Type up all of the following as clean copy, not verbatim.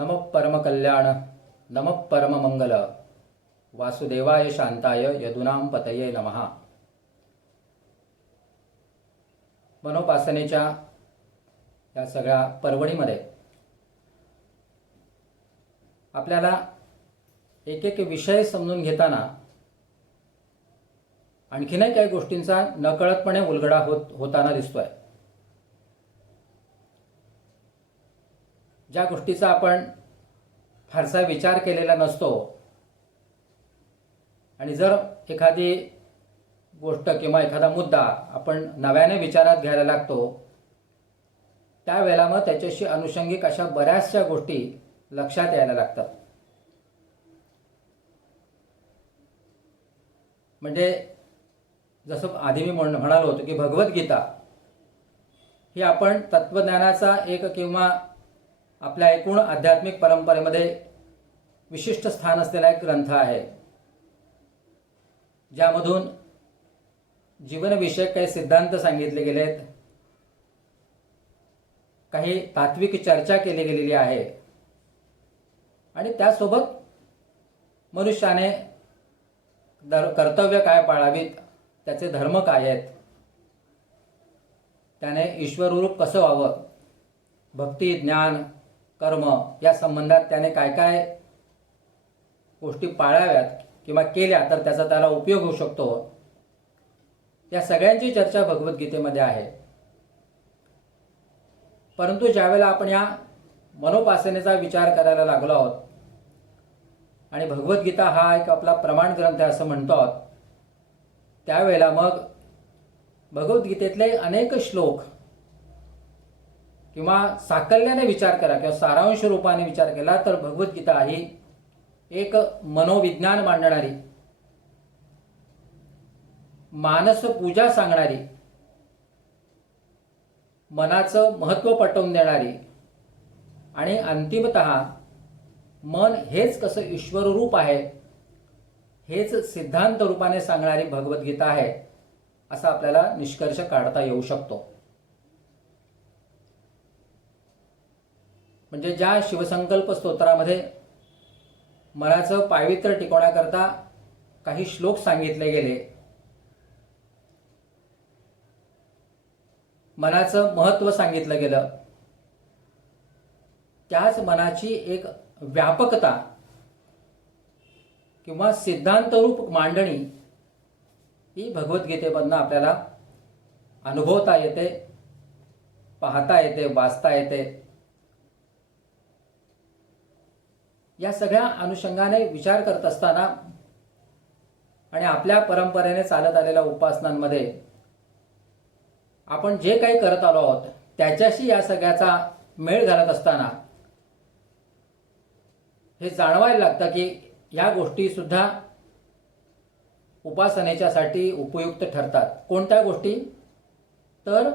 नमः परमकल्याण नमः परममंगल वासुदेवाय शांताय यदुनाम पतये नमः। मनोपासनेच्या या सगळ्या पर्वणीमध्ये आपल्याला एक एक विषय समजून घेताना आणखीनही काही गोष्टींचा नकळतपणे उलगडा होताना दिसतोय। ज्या गोष्टीचा आपण फारसा विचार केलेला नसतो आणि जर एखादी गोष्ट किंवा एखादा मुद्दा आपण नव्याने विचारात घ्यायला लागतो त्यावेळेला मग त्याच्याशी अनुषंगिक अशा बऱ्याचशा गोष्टी लक्षात यायला लागतात। म्हणजे जसं आधी मी म्हणालो होतो की भगवद्गीता ही आपण तत्वज्ञानाचा एक किंवा आपल्या एकूण आध्यात्मिक परंपरेमध्ये विशिष्ट स्थान असलेला एक ग्रंथ आहे, ज्यामधून जीवनविषयक काही सिद्धांत सांगितले गेलेत, काही तात्विक चर्चा केली गेलेली आहे आणि त्यासोबत मनुष्याने कर्तव्य काय पाळावीत, त्याचे धर्म काय आहेत, त्याने ईश्वररूप कसं व्हावं, भक्ती ज्ञान कर्म या संबंधात त्याने काय काय गोष्टी पाळाव्यात किंवा केल्या तर त्याचा त्याला उपयोग होऊ शकतो, या सगळ्यांची चर्चा भगवद्गीतेमध्ये आहे। परंतु ज्यावेळेला आपण या मनोपासनेचा विचार करायला लागलो आहोत आणि भगवद्गीता हा एक आपला प्रमाण ग्रंथ आहे असं म्हणतो आहोत, त्यावेळेला मग भगवद्गीतेतले अनेक श्लोक किंवा साकल्याने विचार करा किंवा सारांश रूपाने विचार केला तर भगवद्गीता ही एक मनोविज्ञान मांडणारी, मानस पूजा सांगणारी, मनाचं महत्त्व पटवून देणारी आणि अंतिमतः मन हेच कसं ईश्वर रूप आहे हेच सिद्धांत रूपाने सांगणारी भगवद्गीता आहे असा आपल्याला निष्कर्ष काढता येऊ शकतो। म्हणजे ज्या शिवसंकल्प स्तोत्रामध्ये मनाचं पावित्र्य टिकवण्याकरता काही श्लोक सांगितले गेले, मनाचं महत्त्व सांगितलं गेलं, त्याच मनाची एक व्यापकता किंवा सिद्धांतरूप मांडणी ही भगवद्गीतेमधनं आपल्याला अनुभवता येते, पाहता येते, वाचता येते। या सगळ्या अनुषंगाने विचार करत असताना आणि आपल्या परंपरेने चालत आलेल्या उपासनांमध्ये आपण जे काही करत आलो आहोत त्याच्याशी या सगळ्याचा मेळ घालत असताना हे जाणवायला लागतं की या गोष्टी सुद्धा उपासनेच्यासाठी उपयुक्त ठरतात। कोणत्या गोष्टी? तर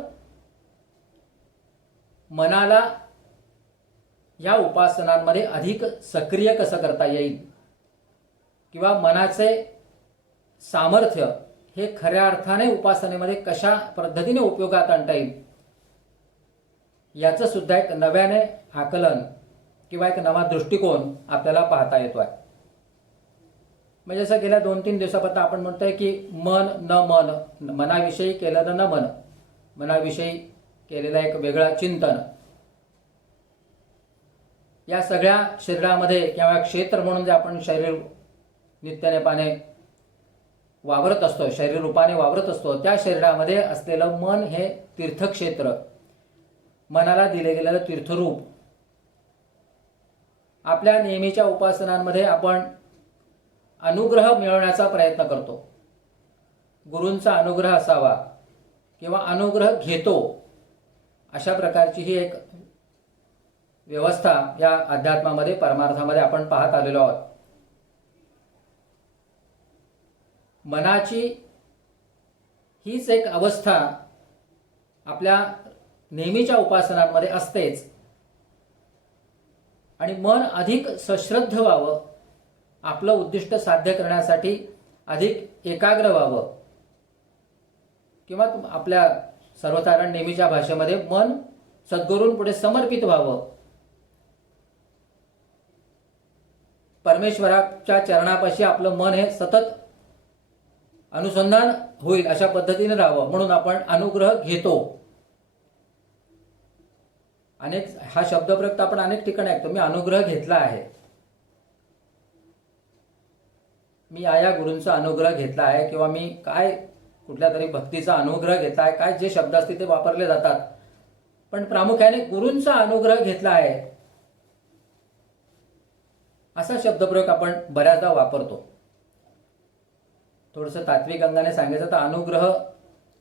मनाला या उपासनांमध्ये अधिक सक्रिय कसं करता येईल किंवा मनाचे सामर्थ्य हे खऱ्या अर्थाने उपासनेमध्ये कशा पद्धतीने उपयोगात आणता येईल याचं सुद्धा एक नव्याने आकलन किंवा एक नवा दृष्टिकोन आपल्याला पाहता येतोय। म्हणजे जसं गेल्या 2-3 दिवसापासून आपण म्हणतोय की मन न मन, मनाविषयी केलेलं न मन, मनाविषयी केलेलं एक वेगळं चिंतन, या सगळ्या शरीरामध्ये किंवा क्षेत्र म्हणून जे आपण शरीर नित्यनेपाने वावरत असतो, शरीर रूपाने वावरत असतो, त्या शरीरामध्ये असलेलं मन हे तीर्थक्षेत्र, मनाला दिले गेलेलं तीर्थरूप। आपल्या नेहमीच्या उपासनांमध्ये आपण अनुग्रह मिळवण्याचा प्रयत्न करतो, गुरूंचा अनुग्रह असावा किंवा अनुग्रह घेतो, अशा प्रकारची ही एक व्यवस्था या अध्यात्मामध्ये परमार्थामध्ये आपण पाहत आलेलो आहोत। मनाची हीच एक अवस्था आपल्या नेहमीच्या उपासनांमध्ये असतेच आणि मन अधिक सश्रद्ध व्हावं, आपलं उद्दिष्ट साध्य करण्यासाठी अधिक एकाग्र व्हावं किंवा आपल्या सर्वसाधारण नेहमीच्या भाषेमध्ये मन सद्गुरूंपुढे समर्पित व्हावं, परमेश्वराच्या चरणापाशी आपलं मन हे सतत अनुसंधान होईल अशा पद्धतीने राहावं म्हणून आपण अनुग्रह घेतो. हा शब्दप्रयोग आपण अनेक ठिकाणी ऐकतो. मी अनुग्रह घेतला आहे, मी या गुरूंचा अनुग्रह घेतला आहे, किंवा मी काय कुठल्या तरी भक्तीचा अनुग्रह घेतला आहे, काय जे शब्द असतील ते वापरले जातात. पण प्रामुख्याने गुरूंचा अनुग्रह घेतला आहे असा शब्दप्रयोग आपण बऱ्याचदा वापरतो. थोडंसं तात्विक अंगाने सांगायचं तर अनुग्रह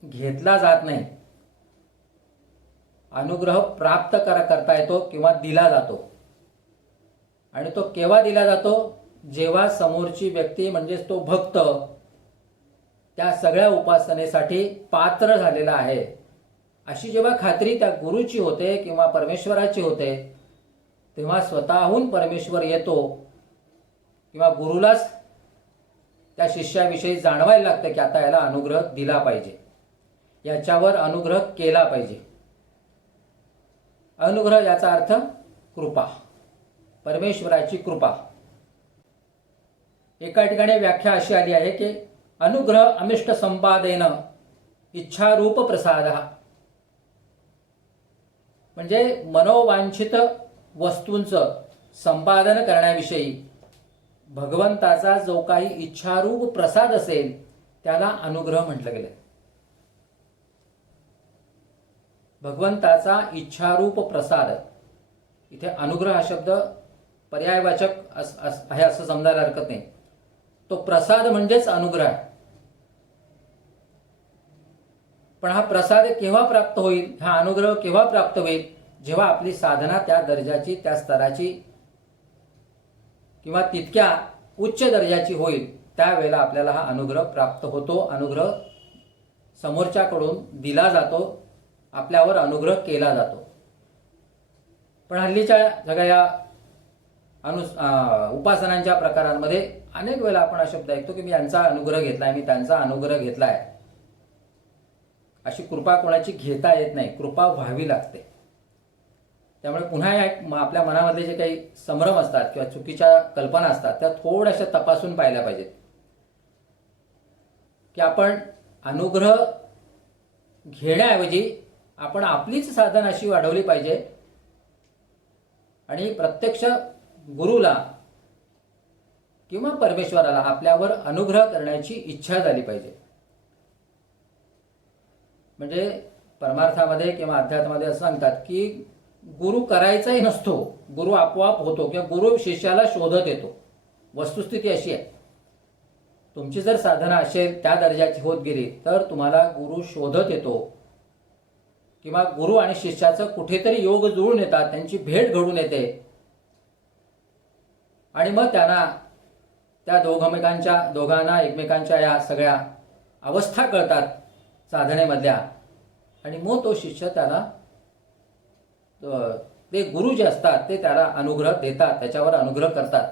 घेतला जात नाही, अनुग्रह प्राप्त करता येतो किंवा दिला जातो. आणि तो केव्हा दिला जातो? जेव्हा समोरची व्यक्ती म्हणजेच तो भक्त त्या सगळ्या उपासनेसाठी पात्र झालेला आहे अशी जेव्हा खात्री त्या गुरुची होते किंवा परमेश्वराची होते, तेव्हा स्वतःहून परमेश्वर येतो किंवा गुरुलाच त्या शिष्याविषयी जाणवायला लागतं की आता याला अनुग्रह दिला पाहिजे, याच्यावर अनुग्रह केला पाहिजे. अनुग्रह याचा अर्थ कृपा, परमेश्वराची कृपा. एका ठिकाणी व्याख्या अशी आली आहे की अनुग्रह अमिष्ट संपादेन इच्छारूप प्रसाद, म्हणजे मनोवांछित वस्तूंचं संपादन करण्याविषयी भगवंताचा जो काही इच्छारूप प्रसाद असेल त्याला अनुग्रह म्हटलं गेलं. भगवंताचा इच्छारूप प्रसाद, इथे अनुग्रह हा शब्द पर्यायवाचक आहे असं समजायला हरकत नाही. तो प्रसाद म्हणजेच अनुग्रह. पण हा प्रसाद केव्हा प्राप्त होईल, हा अनुग्रह केव्हा प्राप्त होईल? जेव्हा आपली साधना त्या दर्जाची, त्या स्तराची किंवा तितक्या उच्च दर्जाची होईल, त्यावेळेला आपल्याला हा अनुग्रह प्राप्त होतो. अनुग्रह समोरच्याकडून दिला जातो, आपल्यावर अनुग्रह केला जातो. पण हल्लीच्या सगळ्या उपासनांच्या प्रकारांमध्ये अनेक वेळेला आपण हा शब्द ऐकतो की मी यांचा अनुग्रह घेतलाय, मी त्यांचा अनुग्रह घेतलाय. अशी कृपा कोणाची घेता येत नाही, कृपा व्हावी लागते. त्यामुळे पुन्हा आपल्या मनामधले जे काही संभ्रम असतात किंवा चुकीच्या कल्पना असतात त्या थोड्याशा तपासून पाहिल्या पाहिजेत की आपण अनुग्रह घेण्याऐवजी आपण आपलीच साधना अशी वाढवली पाहिजे आणि प्रत्यक्ष गुरुला किंवा परमेश्वराला आपल्यावर अनुग्रह करण्याची इच्छा झाली पाहिजे. म्हणजे परमार्थामध्ये किंवा अध्यात्मामध्ये असं सांगतात की गुरु करायचाही नसतो, गुरु आपोआप होतो किंवा गुरु शिष्याला शोधत येतो. वस्तुस्थिती अशी आहे, तुमची जर साधना असेल त्या दर्जाची होत गेली तर तुम्हाला गुरु शोधत येतो किंवा गुरु आणि शिष्याचं कुठेतरी योग जुळून येतात, त्यांची भेट घडून येते आणि मग त्यांना त्या दोघांना एकमेकांच्या या सगळ्या अवस्था कळतात साधनेमधल्या आणि मग तो शिष्य त्याला ते गुरु जे असतात ते त्याला अनुग्रह देतात, त्याच्यावर अनुग्रह करतात.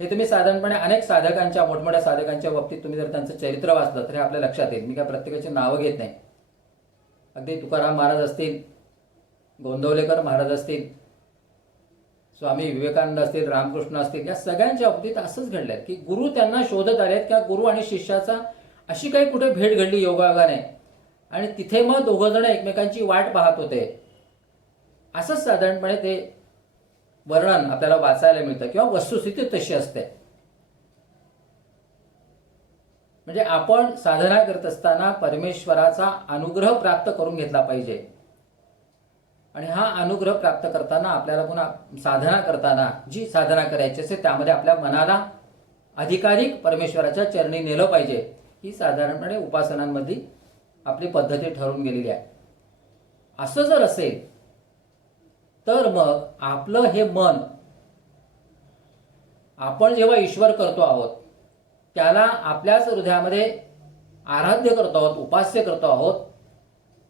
हे तुम्ही साधारणपणे अनेक साधकांच्या, मोठमोठ्या साधकांच्या बाबतीत तुम्ही जर त्यांचं चरित्र वाचलं तर हे आपल्या लक्षात येईल. मी काय प्रत्येकाची नावं घेत नाही. अगदी तुकाराम महाराज असतील, गोंदवलेकर महाराज असतील, स्वामी विवेकानंद असतील, रामकृष्ण असतील, या सगळ्यांच्या बाबतीत असंच घडलंय की गुरु त्यांना शोधत आलेत किंवा गुरु आणि शिष्याचा अशी काही कुठे भेट घडली योगायोगाने आणि तिथे मग दोघं जण एकमेकांची वाट पाहत होते. असंच साधारणपणे ते वर्णन आपल्याला वाचायला मिळतं किंवा वस्तुस्थिती तशी असते. म्हणजे आपण साधना करत असताना परमेश्वराचा अनुग्रह प्राप्त करून घेतला पाहिजे आणि हा अनुग्रह प्राप्त करताना आपल्याला पुन्हा साधना करताना जी साधना करायची असते त्यामध्ये आपल्या मनाला अधिकाधिक परमेश्वराच्या चरणी नेलं पाहिजे. ही साधारणपणे उपासनांमध्ये आपली पद्धती ठरवून गेलेली आहे. असं जर असेल तर मग आपलं हे मन आपण जेव्हा ईश्वर करतो आहोत त्याला आपल्याच हृदयामध्ये आराध्य करतो आहोत, उपास्य करतो आहोत,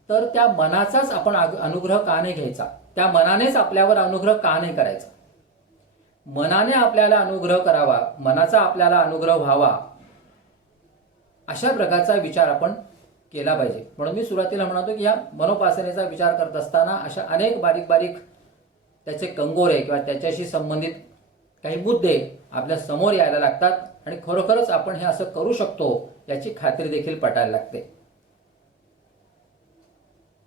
तर त्या मनाचाच आपण अनुग्रह का नाही घ्यायचा, त्या मनानेच आपल्यावर अनुग्रह का नाही करायचा. मनाने आपल्याला अनुग्रह करावा, मनाचा आपल्याला अनुग्रह व्हावा अशा प्रकारचा विचार आपण केला पाहिजे. म्हणून मी सुरुवातीला म्हणालो की या मनोपासनेचा विचार करत असताना अशा अनेक बारीक बारीक त्याचे कंगोरे किंवा त्याच्याशी संबंधित काही मुद्दे आपल्या समोर यायला लागतात आणि खरोखरच आपण हे असं करू शकतो याची खात्री देखील पटायला लागते.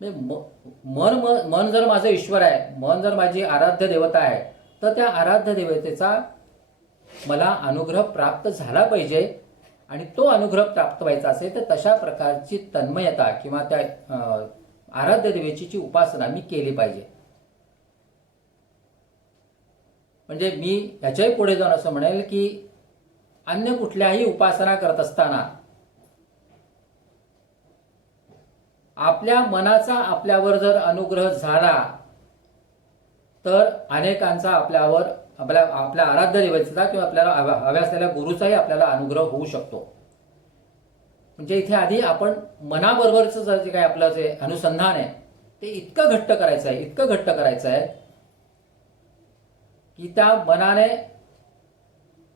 मन जर माझं ईश्वर आहे, मन जर माझी आराध्य देवता आहे, तर त्या आराध्य देवतेचा मला अनुग्रह प्राप्त झाला पाहिजे. आणि तो अनुग्रह प्राप्त व्हायचा असेल तर तशा प्रकारची तन्मयता किंवा त्या आराध्य देवतेची उपासना मी केली पाहिजे. म्हणजे मी ह्याच्याही पुढे जाऊन असं म्हणेल की अन्य कुठल्याही उपासना करत असताना आपल्या मनाचा आपल्यावर जर अनुग्रह झाला तर अनेकांचा आपल्या आराध्य देवतेचा किंवा आपल्याला हव्या असलेल्या गुरुचाही आपल्याला अनुग्रह होऊ शकतो. म्हणजे इथे आधी आपण मनाबरोबरचं जे काही आपलं जे अनुसंधान आहे ते इतकं घट्ट करायचं आहे की त्या मनाने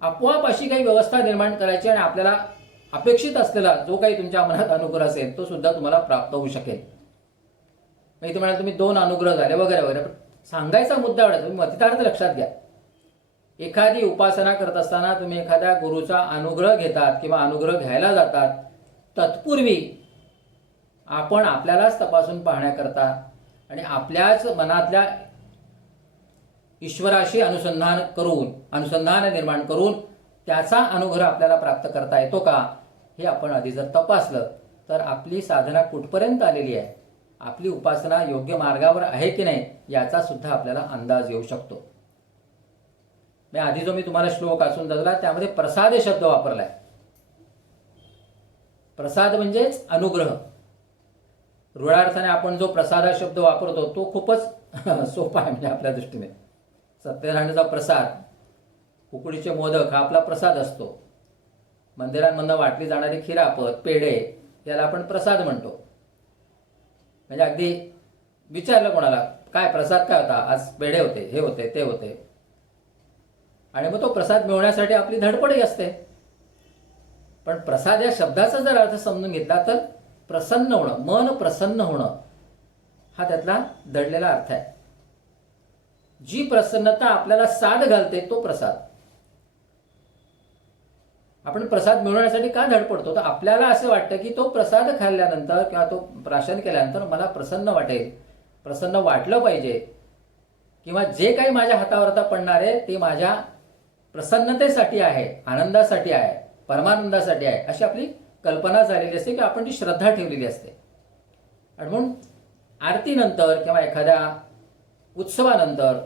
आपोआप अशी काही व्यवस्था निर्माण करायची आणि आपल्याला अपेक्षित असलेला जो काही तुमच्या मनात अनुग्रह असेल तो सुद्धा तुम्हाला प्राप्त होऊ शकेल. मग इथे म्हणाल तुम्ही 2 अनुग्रह झाले वगैरे वगैरे, सांगायचा मुद्दा एवढा, तुम्ही मतितार्थ लक्षात घ्या. एखादी उपासना करत असताना तुम्ही एखाद्या गुरुचा अनुग्रह घेतात किंवा अनुग्रह घ्यायला जातात, तत्पूर्वी आपण आपल्यालाच तपासून पाहण्याकरता आणि आपल्याच मनातल्या ईश्वराशी अनुसंधान निर्माण करून त्याचा अनुग्रह आपल्याला प्राप्त करता येतो का हे आपण आधी जर तपासलं तर आपली साधना कुठपर्यंत आलेली आहे, आपली उपासना योग्य मार्गावर आहे की नाही याचा सुद्धा आपल्याला अंदाज येऊ शकतो. आधी जो मी तुम्हाला श्लोक वाचून दाखवला त्यामध्ये प्रसाद शब्द वापरलाय. प्रसाद म्हणजेच अनुग्रह. रूढार्थाने आपण जो प्रसाद हा शब्द वापरतो तो खूपच सोपा आहे. म्हणजे आपल्या दृष्टीने सत्यनारायणाचा प्रसाद, उकडीचे मोदक हा आपला प्रसाद असतो. मंदिरांमधून वाटली जाणारी खिरापत, पेढे याला आपण प्रसाद म्हणतो. म्हणजे अगदी विचारलं कोणाला काय प्रसाद काय होता, आज पेढे होते, हे होते, ते होते, आणि मग तो प्रसाद मिळवण्यासाठी आपली धडपडही असते. पण प्रसाद या शब्दाचा जर अर्थ समजून घेतला तर प्रसन्न होणं, मन प्रसन्न होणं हा त्यातला दडलेला अर्थ आहे. जी प्रसन्नता आपल्याला साध घालते तो प्रसाद. आपण प्रसाद मिळवण्यासाठी का धडपडतो, तर आपल्याला असं वाटतं की तो प्रसाद खाल्ल्यानंतर किंवा तो प्राशन केल्यानंतर मला प्रसन्न वाटेल, प्रसन्न वाटलं पाहिजे, किंवा जे काही माझ्या हातावर आता पडणार आहे ते माझ्या प्रसन्नतेसाठी आहे, आनंदासाठी आहे, परमानंदासाठी आहे, अशी आपली कल्पना झालेली असते किंवा आपण ती श्रद्धा ठेवलेली असते. आणि म्हणून आरतीनंतर किंवा एखाद्या उत्सवानंतर,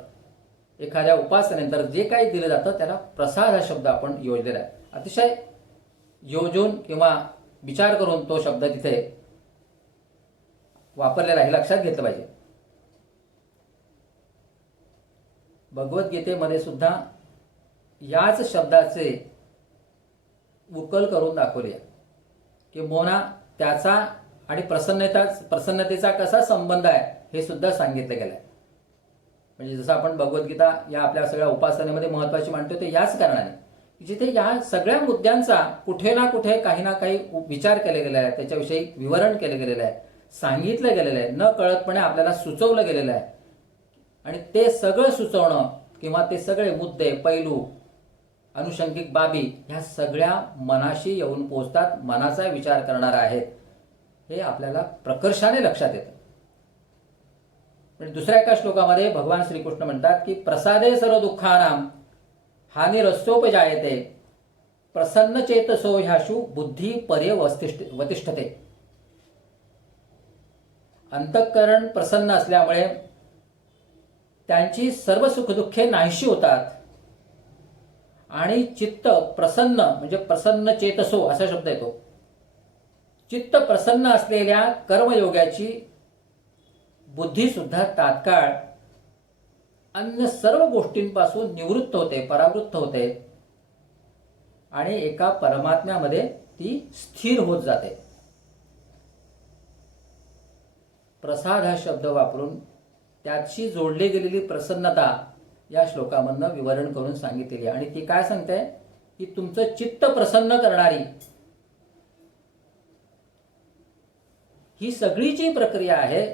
एखाद्या उपासनेनंतर जे काही दिलं जातं त्याला प्रसाद हा शब्द आपण योजलेला आहे. अतिशय योजून किंवा विचार करून तो शब्द तिथे वापरलेला आहे, लक्षात घेतलं पाहिजे. भगवद्गीतेमध्ये सुद्धा याच शब्दाचे उकल करून दाखवली आहे की मोना त्याचा आणि प्रसन्नतेचा कसा संबंध आहे हे सुद्धा सांगितलं गेलं आहे. म्हणजे जसं आपण भगवद्गीता या आपल्या सगळ्या उपासनेमध्ये महत्त्वाची मानतो ते याच कारणाने, जिथे या सगळ्या मुद्द्यांचा कुठे ना कुठे काही ना काही विचार केला गेला आहे, त्याच्याविषयी विवरण केलं गेलेलं आहे, सांगितलं गेलेलं आहे, न कळतपणे आपल्याला सुचवलं गेलेलं आहे. आणि ते सगळं सुचवणं किंवा ते सगळे मुद्दे, पैलू, अनुषंगिक बाबी ह्या सगळ्या मनाशी येऊन पोहोचतात, मनाचा विचार करणारा आहेत, हे आपल्याला प्रकर्षाने लक्षात येतं. दुसऱ्या एका श्लोकामध्ये भगवान श्रीकृष्ण म्हणतात की प्रसादे सर्व दुःखानां हानिरस्योपजायते प्रसन्न चेतसो ह्याशु बुद्धी पर्यवतिष्ठते. अंतःकरण प्रसन्न असल्यामुळे त्यांची सर्व सुखदुःखे नाहीशी होतात आणि चित्त प्रसन्न, म्हणजे प्रसन्न चेतसो असा शब्द येतो, चित्त प्रसन्न असलेल्या कर्मयोगाची बुद्धी सुद्धा तात्काळ अन्य सर्व गोष्टींपासून निवृत्त होते, परावृत्त होते आणि एका परमात्म्यामध्ये ती स्थिर होत जाते. प्रसाद हा शब्द वापरून त्याची जोडली गेलेली प्रसन्नता या श्लोकामधनं विवरण करून सांगितलेली आहे. आणि ती काय सांगते की तुमचं चित्त प्रसन्न करणारी ही सगळी जी प्रक्रिया आहे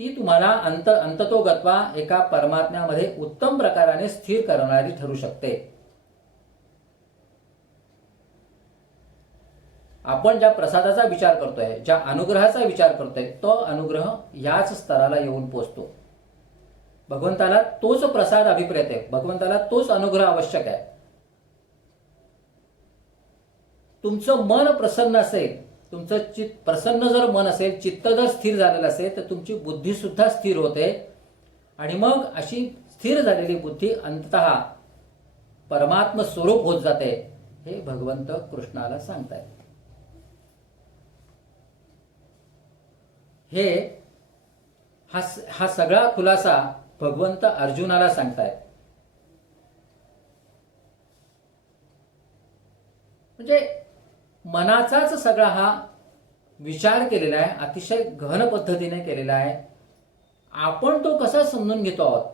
ती तुम्हाला अंततोगत्वा एका परमात्म्यामध्ये उत्तम प्रकाराने स्थिर करणारी ठरू शकते. आपण ज्या प्रसादाचा विचार करतोय, ज्या अनुग्रहाचा विचार करतोय, तो अनुग्रह याच स्तराला येऊन पोचतो. भगवंताला तोच प्रसाद अभिप्रेत आहे, भगवंताला तोच अनुग्रह आवश्यक आहे. तुमचं मन प्रसन्न असेल, तुमचं चित्त प्रसन्न जर मन असेल, चित्त जर स्थिर झालेलं असेल, तर तुमची बुद्धी सुद्धा स्थिर होते आणि मग अशी स्थिर झालेली बुद्धी अंततः परमात्म स्वरूप होत जाते. हे भगवंत कृष्णाला सांगतायत. हा सगळा खुलासा भगवंत अर्जुनाला सांगतायत. म्हणजे मनाचाच सगळा हा विचार केलेला आहे, अतिशय गहन पद्धतीने केलेला आहे. आपण तो कसा समजून घेतो आहोत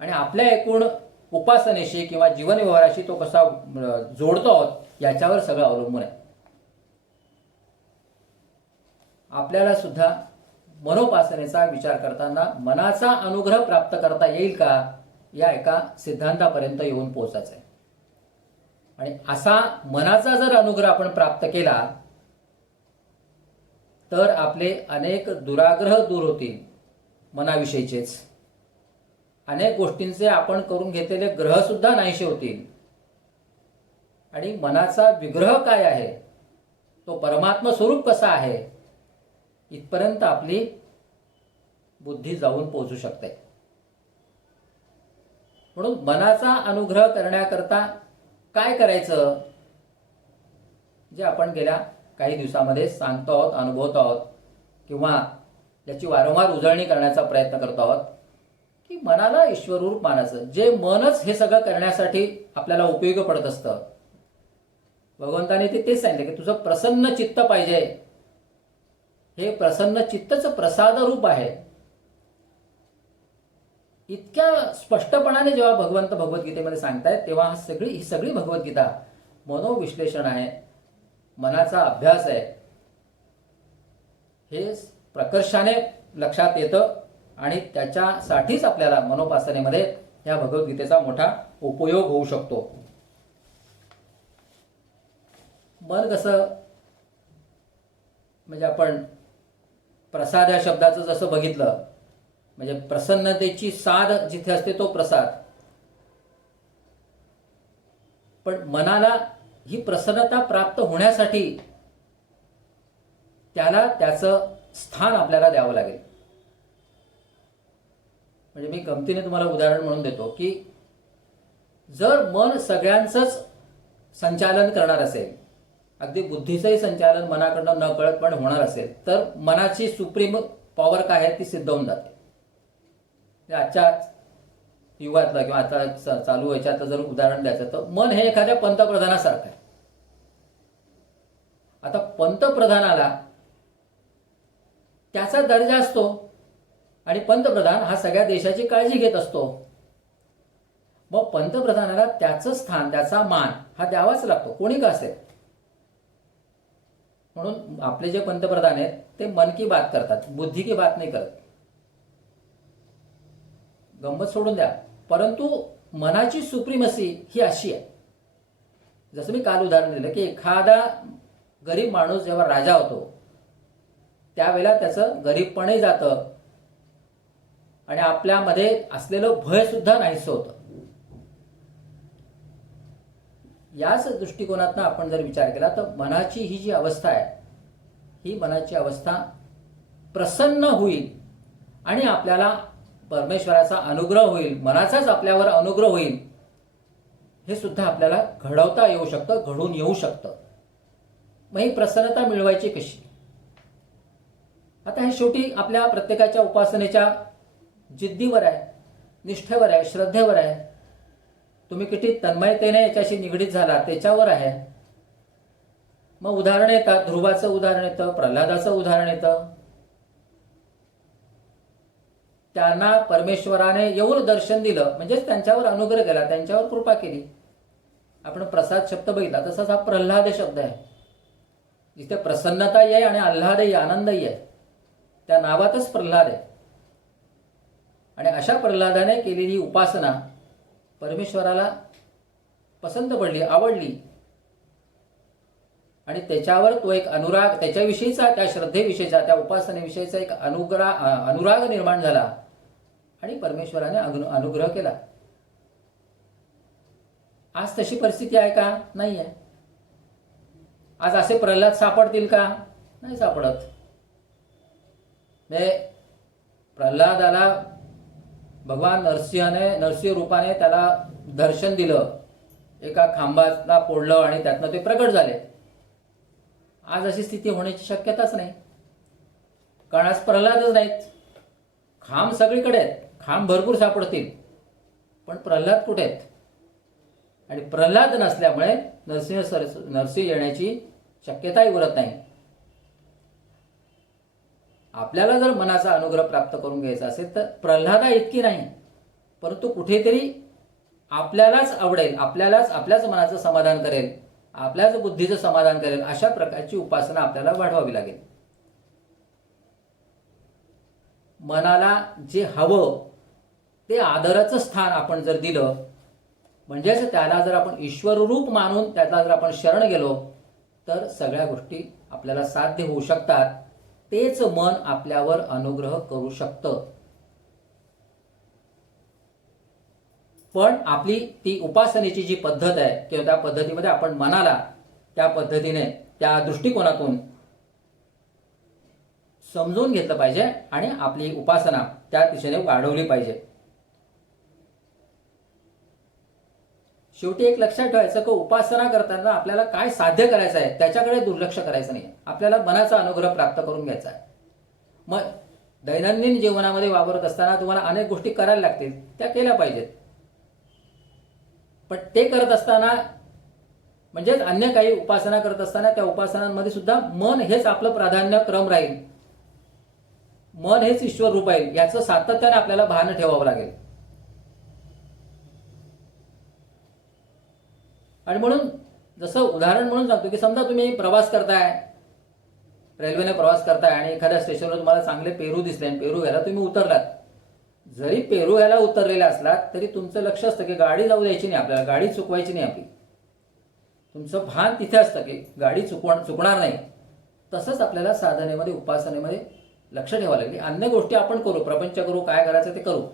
आणि आपल्या एकूण उपासनेशी किंवा जीवन व्यवहाराशी तो कसा जोडतो आहोत याच्यावर सगळं अवलंबून आहे. आपल्याला सुद्धा मनोपासनेचा विचार करताना मनाचा अनुग्रह प्राप्त करता येईल का, या एका सिद्धांतापर्यंत येऊन पोहोचायचं आहे. आणि असा मनाचा जर अनुग्रह आपण प्राप्त केला तर आपले अनेक दुराग्रह दूर होतील. मनाविषयीचेच अनेक गोष्टींचे आपण करून घेतलेले ग्रह सुद्धा नाहीसे होतील. आणि मनाचा विग्रह काय आहे, तो परमात्म स्वरूप कसा आहे, इथपर्यंत आपली बुद्धी जाऊन पोहोचू शकते. म्हणून मनाचा अनुग्रह करण्याकरता काय करायचं, जे आपण गेल्या काही दिवसामध्ये सांगतो आहोत, अनुभवतो आहोत किंवा याची वारंवार उजळणी करण्याचा प्रयत्न करतो आहोत, की मनाला ईश्वररूप मानायचं. जे मनच हे सगळं करण्यासाठी आपल्याला उपयोगी पडत असतं. भगवंताने तेच सांगितलं की तुझं प्रसन्न चित्त पाहिजे. हे प्रसन्न चित्तच प्रसाद रूप आहे. इतक्या स्पष्टपणाने जेव्हा भगवंत भगवद्गीतेमध्ये सांगतायत तेव्हा ही सगळी भगवद्गीता मनोविश्लेषण आहे, मनाचा अभ्यास आहे, हे प्रकर्षाने लक्षात येतं. आणि त्याच्यासाठीच आपल्याला मनोपासनेमध्ये या भगवद्गीतेचा मोठा उपयोग होऊ शकतो. मन कसं, म्हणजे आपण प्रसाद या शब्दाचं जसं बघितलं, म्हणजे प्रसन्नतेची साध जिथे असते तो प्रसाद. पण मनाला ही प्रसन्नता प्राप्त होण्यासाठी त्याला त्याचं स्थान आपल्याला द्यावं लागेल. म्हणजे मी गमतीने तुम्हाला उदाहरण म्हणून देतो की जर मन सगळ्यांचंच संचालन करणार असेल, अगदी बुद्धीचंही संचालन मनाकडनं न कळतपणे होणार असेल, तर मनाची सुप्रीम पॉवर काय आहे ती सिद्ध होऊन जाते. आजच्या युगातलं किंवा आता चालू व्हायच्यात जर उदाहरण द्यायचं तर मन हे एखाद्या पंतप्रधानासारखं आहे. आता पंतप्रधानाला त्याचा दर्जा असतो आणि पंतप्रधान हा सगळ्या देशाची काळजी घेत असतो. मग पंतप्रधानाला त्याचं स्थान, त्याचा मान हा द्यावाच लागतो, कोणी का असेल. म्हणून आपले जे पंतप्रधान आहेत ते मन की बात करतात, बुद्धी की बात नाही करत. गंमत सोडून द्या, परंतु मनाची सुप्रीमसी ही अशी आहे. जसं मी काल उदाहरण दिलं की एखादा गरीब माणूस जेव्हा राजा होतो त्यावेळेला त्याचं गरीबपणे जातं आणि आपल्यामध्ये असलेलं भय सुद्धा नाहीसं होतं. याच दृष्टिकोनातनं आपण जर विचार केला तर मनाची ही जी अवस्था आहे, ही मनाची अवस्था प्रसन्न होईल आणि आपल्याला परमेश्वराचा अनुग्रह होईल, मनाचाच आपल्यावर अनुग्रह होईल, हे सुद्धा आपल्याला घडवता येऊ शकतं, घडून येऊ शकतं. मग ही प्रसन्नता मिळवायची कशी? आता हे शेवटी आपल्या प्रत्येकाच्या उपासनेच्या जिद्दीवर आहे, निष्ठेवर आहे, श्रद्धेवर आहे. तुम्ही किती तन्मयतेने याच्याशी निगडीत झाला त्याच्यावर आहे. मग उदाहरण येतात, ध्रुवाचं उदाहरण येतं, प्रल्हादाचं उदाहरण येतं. त्यांना परमेश्वराने येऊन दर्शन दिलं, म्हणजेच त्यांच्यावर अनुग्रह केला, त्यांच्यावर कृपा केली. आपण प्रसाद शब्द बघितला तसाच हा प्रल्हाद शब्द आहे. जिथे प्रसन्नताही आहे आणि आल्हादही, आनंदही आहे, त्या नावातच प्रल्हाद आहे. आणि अशा प्रल्हादाने केलेली उपासना परमेश्वराला पसंत पडली, आवडली आणि त्याच्यावर तो एक अनुराग, त्याच्याविषयीचा, त्या श्रद्धेविषयीचा, त्या उपासनेविषयीचा एक अनुराग निर्माण झाला आणि परमेश्वराने अनुग्रह केला. आज तशी परिस्थिती आहे का? नाही आहे. आज असे प्रल्हाद सापडतील का? नाही सापडत. प्रल्हादाला भगवान नरसिंह रूपाने त्याला दर्शन दिलं, एका खांबाला फोडलं आणि त्यातनं ते प्रकट झाले. आज अशी स्थिती होण्याची शक्यताच नाही, कारण आज प्रल्हादच नाहीत. खांब सगळीकडे आहेत, खांब भरपूर सापडतील, पण प्रल्हाद कुठे आहेत? आणि प्रल्हाद नसल्यामुळे नरसिंह येण्याची शक्यताही उरत नाही. आपल्याला जर मनाचा अनुग्रह प्राप्त करून घ्यायचा असेल तर प्रल्हादा इतकी नाही, परंतु कुठेतरी आपल्यालाच आवडेल, आपल्याच मनाचं समाधान करेल, आपल्याच बुद्धीचं समाधान करेल, अशा प्रकारची उपासना आपल्याला वाढवावी लागेल. मनाला जे हवं ते आदराचं स्थान आपण जर दिलं, म्हणजेच त्याला जर आपण ईश्वर रूप मानून त्याला जर आपण शरण गेलो, तर सगळ्या गोष्टी आपल्याला साध्य होऊ शकतात. तेच मन आपल्यावर अनुग्रह करू शकतं. पण आपली ती उपासनेची जी पद्धत आहे किंवा त्या पद्धतीमध्ये आपण मनाला त्या पद्धतीने, त्या दृष्टिकोनातून समजून घेतलं पाहिजे आणि आपली उपासना त्या दिशेने वाढवली पाहिजे. शेवटी एक लक्षात ठेवायचं की उपासना करताना आपल्याला काय साध्य करायचं आहे त्याच्याकडे दुर्लक्ष करायचं नाही. आपल्याला मनाचा अनुग्रह प्राप्त करून घ्यायचा आहे. मग दैनंदिन जीवनामध्ये वावरत असताना तुम्हाला अनेक गोष्टी करायला लागतील, त्या केल्या पाहिजेत. पण ते करत असताना, म्हणजेच अन्य काही उपासना करत असताना त्या उपासनांमध्ये सुद्धा मन हेच आपलं प्राधान्यक्रम राहील, मन हेच ईश्वर रूप आहे, याचं सातत्याने आपल्याला भान ठेवावं लागेल. आणि म्हणून जसं उदाहरण म्हणून सांगतो की समजा तुम्ही प्रवास करताय, रेल्वेने प्रवास करताय आणि एखाद्या स्टेशनवर तुम्हाला चांगले पेरू दिसले आणि पेरू घ्यायला तुम्ही उतरलात. जरी पेरू घ्यायला उतरलेले असलात तरी तुमचं लक्ष असतं की गाडी जाऊ द्यायची नाही, आपल्याला गाडी चुकवायची नाही आपली. तुमचं भान तिथे असतं की गाडी चुकणार नाही. तसंच आपल्याला साधनेमध्ये, उपासनेमध्ये लक्ष ठेवावं लागेल. अन्य गोष्टी आपण करू, प्रपंच करू, काय करायचं ते करू,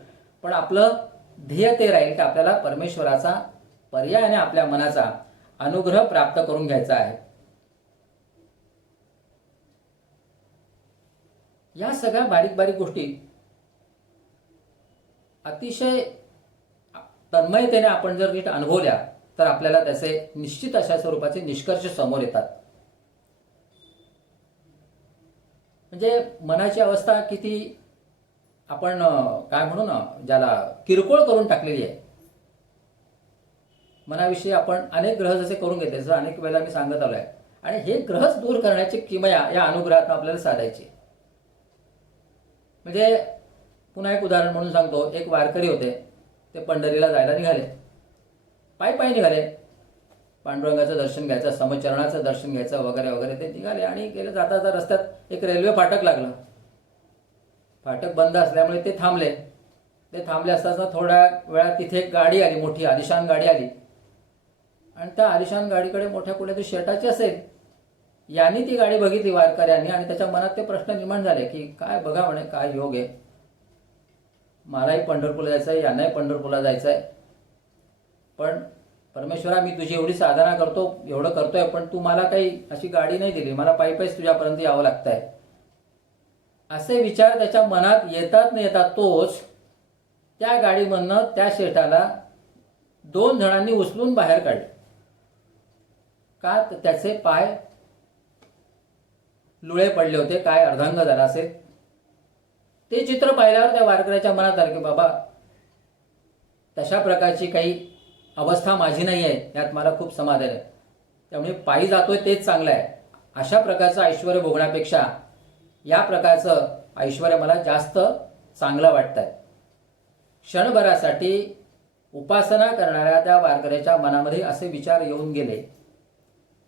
पण आपलं ध्येय ते राहील की आपल्याला परमेश्वराचा पर्यायाने आपल्या मनाचा अनुग्रह प्राप्त करून घ्यायचा आहे. या सगळ्या बारीक बारीक गोष्टी अतिशय तन्मयतेने आपण जर नीट अनुभवल्या तर आपल्याला त्याचे निश्चित अशा स्वरूपाचे निष्कर्ष समोर येतात. म्हणजे मनाची अवस्था किती आपण काय म्हणू ना, ज्याला किरकोळ करून टाकलेली आहे. मनाविषयी आपण अनेक ग्रह जसे करून घेतले, जसं अनेक वेळेला मी सांगत आलोय, आणि हे ग्रहच दूर करण्याची किमया या अनुग्रहात आपल्याला साधायची. म्हणजे पुन्हा एक उदाहरण म्हणून सांगतो. एक वारकरी होते, ते पंढरीला जायला निघाले, पायी निघाले. पांडुरंगाचं दर्शन घ्यायचं, समचरणाचं दर्शन घ्यायचं वगैरे वगैरे ते निघाले आणि गेले. जाता रस्त्यात एक रेल्वे फाटक लागलं. फाटक बंद असल्यामुळे ते थांबले. ते थांबले असताना थोड्या वेळात तिथे एक गाडी आली, मोठी आलिशान गाडी आली. आणि त्या आलिशान गाडीकडे मोठ्या कुठेतरी शेटाची असेल, यांनी ती गाडी बघितली वारकऱ्यांनी, आणि त्याच्या मनात ते प्रश्न निर्माण झाले की काय बघा म्हणे, काय योग आहे, मलाही पंढरपूरला जायचं आहे, यांनाही पंढरपूरला जायचं आहे, पण परमेश्वरा मी तुझी एवढी साधना करतो, एवढं करतोय, पण तू मला काही अशी गाडी नाही दिली, मला पायीच तुझ्यापर्यंत यावं लागतंय. असे विचार त्याच्या मनात येतात न येतात तोच त्या गाडीमधनं त्या शेठाला 2 जणांनी उचलून बाहेर काढले. का? त्याचे पाय लुळे पडले होते, काय अर्धांग झाला असेल. ते चित्र पाहिल्यावर त्या वारकऱ्याच्या मनात आलं की बाबा, तशा प्रकारची काही अवस्था माझी नाही आहे, यात मला खूप समाधान आहे. त्यामुळे पायी जातोय तेच चांगलं आहे. अशा प्रकारचं ऐश्वर भोगण्यापेक्षा या प्रकारचं ऐश्वर मला जास्त चांगलं वाटतंय. क्षणभरासाठी उपासना करणाऱ्या त्या वारकऱ्याच्या मनामध्ये असे विचार येऊन गेले,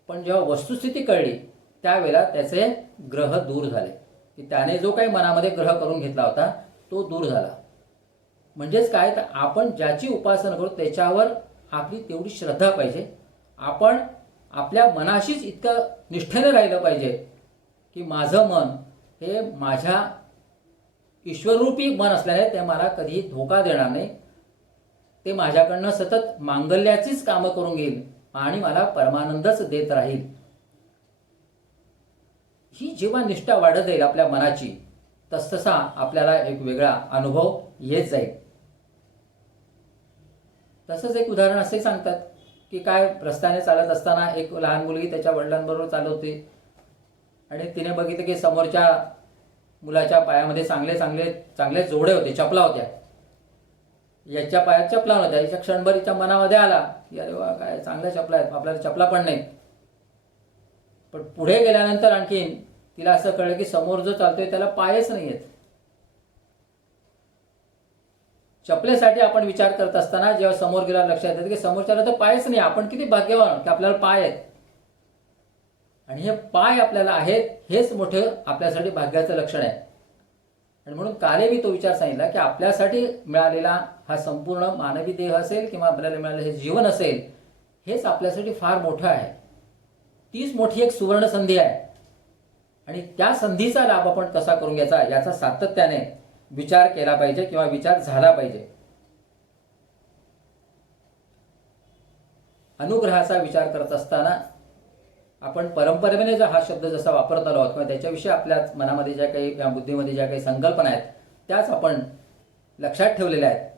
पण जेव्हा वस्तुस्थिती कळली त्यावेळेला त्याचे ग्रह दूर झाले, की त्याने जो काही मनामध्ये ग्रह करून घेतला होता तो दूर झाला. म्हणजेच काय, तर आपण ज्याची उपासना करू त्याच्यावर आपली तेवढी श्रद्धा पाहिजे. आपण आपल्या मनाशीच इतकं निष्ठेने राहिलं पाहिजे की माझं मन हे माझ्या ईश्वररूपी मन असल्याने ते मला कधीही धोका देणार नाही. ते माझ्याकडनं सतत मांगल्याचीच कामं करून घेईल आणि मला परमानंदच देत राहील. ही जेव्हा निष्ठा वाढत जाईल आपल्या मनाची, तसतसा आपल्याला एक वेगळा अनुभव येत जाईल. तसंच एक उदाहरण असे सांगतात की काय, रस्त्याने चालत असताना एक लहान मुलगी त्याच्या वडिलांबरोबर चालत होती आणि तिने बघितलं की समोरच्या मुलाच्या पायामध्ये चांगले चांगले चांगले जोडे होते, चपला होत्या. याच्या पायात चपला नव्हत्या. याच्या क्षणभर हिच्या मनामध्ये आला की अरे वा, काय चांगल्या चपला आहेत, आपल्याला चपला पण नाहीत. पण पुढे गेल्यानंतर आणखीन तिला असं कळलं की समोर जो चालतोय त्याला पायच नाही आहेत. चपलेसाठी आपण विचार करत असताना जेव्हा समोर गेला लक्षात येतं की समोरच्याला तर पायच नाही. आपण किती भाग्यवान की आपल्याला पाय आहेत. आणि हे पाय आपल्याला आहेत हेच मोठं आपल्यासाठी भाग्याचं लक्षण आहे. आणि म्हणून काले मी तो विचार सांगितला की आपल्यासाठी मिळालेला हा संपूर्ण मानवी देह असेल किंवा आपल्याला मिळालेलं हे जीवन असेल, हेच आपल्यासाठी फार मोठं आहे. तीच मोठी एक सुवर्ण संधी आहे. आणि त्या संधीचा लाभ आपण कसा करून घ्यायचा याचा सातत्याने विचार केला पाहिजे किंवा विचार झाला पाहिजे. अनुग्रहाचा विचार करत असताना आपण परंपरेने हा शब्द जसा वापरत आलो आहोत किंवा त्याच्याविषयी आपल्या मनामध्ये ज्या काही, बुद्धीमध्ये ज्या काही संकल्पना आहेत त्याच आपण लक्षात ठेवलेल्या आहेत.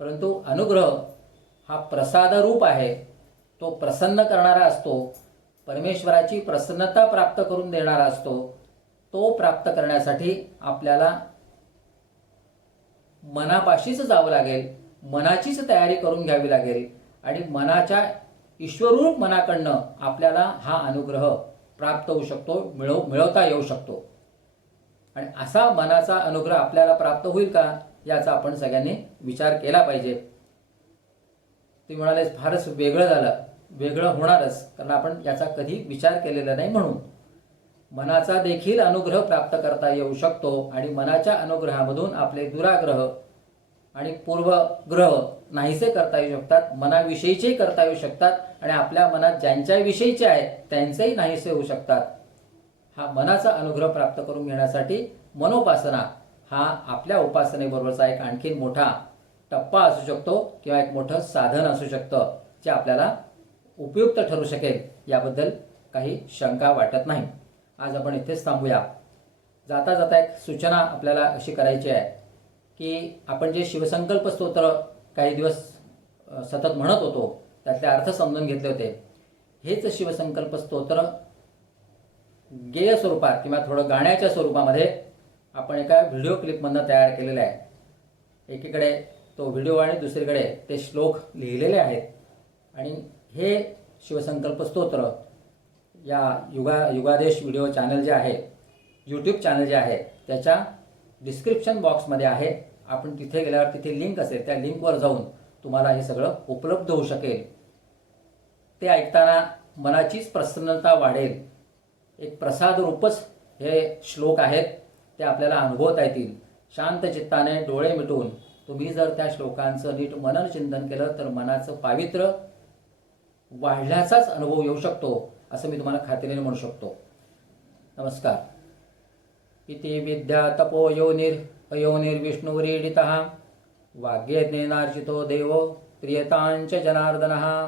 परंतु अनुग्रह हा प्रसादरूप आहे. तो प्रसन्न करणारा असतो. परमेश्वराची प्रसन्नता प्राप्त करून देणारा असतो. तो प्राप्त करण्यासाठी आपल्याला मनापाशीच जावं लागेल, मनाचीच तयारी करून घ्यावी लागेल आणि मनाच्या ईश्वरूप मनाकडनं आपल्याला हा अनुग्रह प्राप्त होऊ शकतो, मिळवता येऊ शकतो. आणि असा मनाचा अनुग्रह आपल्याला प्राप्त होईल का याचा आपण सगळ्यांनी विचार केला पाहिजे. ते म्हणाले फारच वेगळं झालं. वेगळं होणारच, कारण आपण याचा कधी विचार केलेला नाही. म्हणून मनाचा देखील अनुग्रह प्राप्त करता येऊ शकतो आणि मनाच्या अनुग्रहामधून आपले दुराग्रह आणि पूर्वग्रह नाहीसे करता येऊ शकतात. मनाविषयीचे करता येऊ शकतात आणि आपल्या मनात ज्यांच्या विषयीचे आहेत त्यांचेही नाहीसे होऊ शकतात. हा मनाचा अनुग्रह प्राप्त करून घेण्यासाठी मनोपासना हा आपल्या उपासनेबरोबरचा एक आणखीन मोठा टप्पा असू शकतो किंवा एक मोठं साधन असू शकतं, जे आपल्याला उपयुक्त ठरू शकेल याबद्दल काही शंका वाटत नाही. आज आपण इथेच थांबूया. जाता जाता एक सूचना आपल्याला अशी करायची आहे की आपण जे शिवसंकल्प स्तोत्र काही दिवस सतत म्हणत होतो त्यातले अर्थ समजून घेतले होते. हेच शिवसंकल्प स्तोत्र गेय स्वरूपात किंवा थोडं गाण्याच्या स्वरूपामध्ये आपण एका व्हिडिओ क्लिपमधनं तयार केलेलं आहे. एकीकडे तो व्हिडिओ आणि दुसरीकडे ते श्लोक लिहिलेले आहेत. आणि हे शिवसंकल्प स्तोत्र या युगादेश व्हिडिओ चॅनल जे आहे, यूट्यूब चॅनल जे आहे, त्याच्या डिस्क्रिप्शन बॉक्समध्ये आहे. आपण तिथे गेल्यावर तिथे लिंक असेल, त्या लिंकवर जाऊन तुम्हाला हे सगळं उपलब्ध होऊ शकेल. ते ऐकताना मनाचीच प्रसन्नता वाढेल. एक प्रसाद रूपच हे श्लोक आहेत, ते आपल्याला अनुभवता येतील. शांत चित्ताने डोळे मिटून तुम्ही जर त्या श्लोकांचं नीट मनन चिंतन केलं तर मनाचं पावित्र्य वाढल्याचाच अनुभव येऊ शकतो, असं मी तुम्हाला खात्रीने म्हणू शकतो. नमस्कार. इति विद्या तपो योनिर्विष्णुरीडितः वाग्यज्ञेनार्चितो देवो प्रियतांच जनार्दनः.